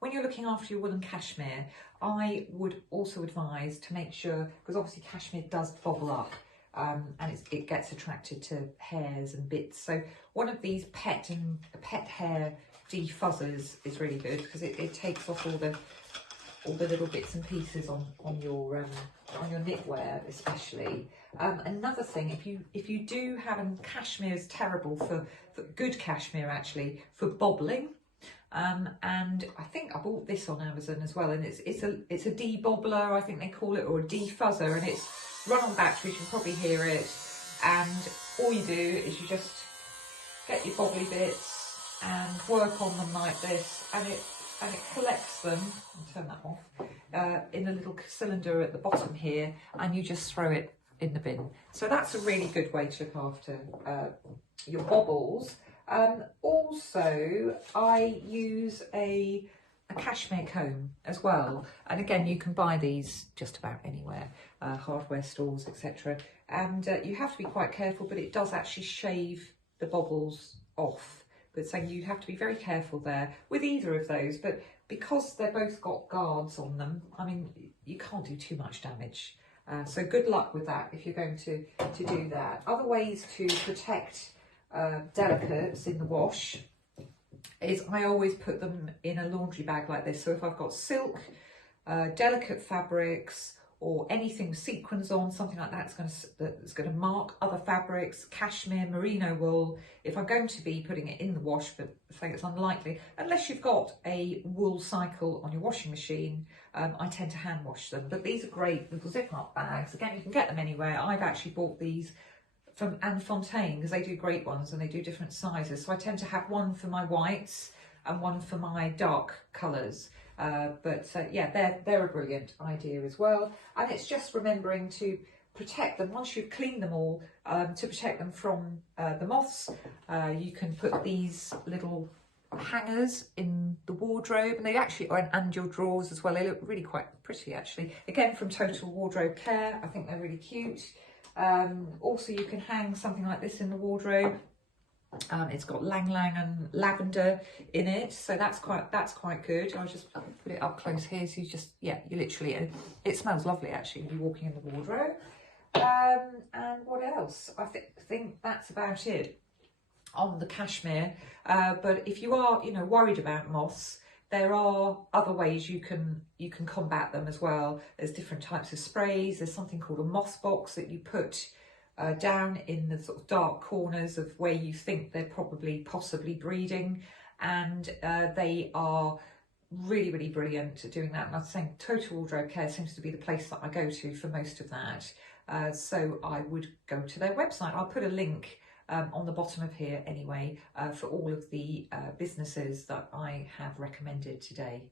when you're looking after your wool and cashmere, I would also advise to make sure, because obviously cashmere does bobble up, and it gets attracted to hairs and bits. So one of these pet hair defuzzers is really good, because it takes off all the little bits and pieces on your knitwear especially. Another thing, if you do have, and cashmere is terrible for good cashmere actually, for bobbling. And I think I bought this on Amazon as well, and it's a de-bobbler, I think they call it, or a defuzzer, and it's run on batteries, you can probably hear it. And all you do is you just get your bobbly bits and work on them like this, and it collects them. I'll turn that off, in a little cylinder at the bottom here, and you just throw it in the bin. So that's a really good way to look after your bobbles. Also, I use a cashmere comb as well, and again you can buy these just about anywhere, hardware stores, etc. And you have to be quite careful, but it does actually shave the bobbles off. But so you have to be very careful there with either of those, but because they're both got guards on them, I mean, you can't do too much damage. So good luck with that if you're going to do that. Other ways to protect delicates in the wash is I always put them in a laundry bag like this. So if I've got silk, delicate fabrics, or anything with sequins on, something like that's going to mark other fabrics, cashmere, merino wool. If I'm going to be putting it in the wash, but I think it's unlikely, unless you've got a wool cycle on your washing machine, I tend to hand wash them. But these are great little zip-up bags. Again, you can get them anywhere. I've actually bought these from Anne Fontaine, because they do great ones and they do different sizes. So I tend to have one for my whites and one for my dark colours. Yeah, they're a brilliant idea as well. And it's just remembering to protect them once you've cleaned them all, to protect them from the moths. You can put these little hangers in the wardrobe, and they actually, and your drawers as well. They look really quite pretty actually. Again, from Total Wardrobe Care, I think they're really cute. Also, you can hang something like this in the wardrobe. It's got lang lang and lavender in it, so that's quite good. I'll just put it up close here, so you literally, it smells lovely actually when you're walking in the wardrobe. And what else? I think that's about it on the cashmere. But if you are worried about moths, there are other ways you can combat them as well. There's different types of sprays. There's something called a moth box that you put down in the sort of dark corners of where you think they're possibly breeding, and they are really, really brilliant at doing that. And I'm saying Total Wardrobe Care seems to be the place that I go to for most of that. So I would go to their website. I'll put a link on the bottom of here anyway, for all of the businesses that I have recommended today.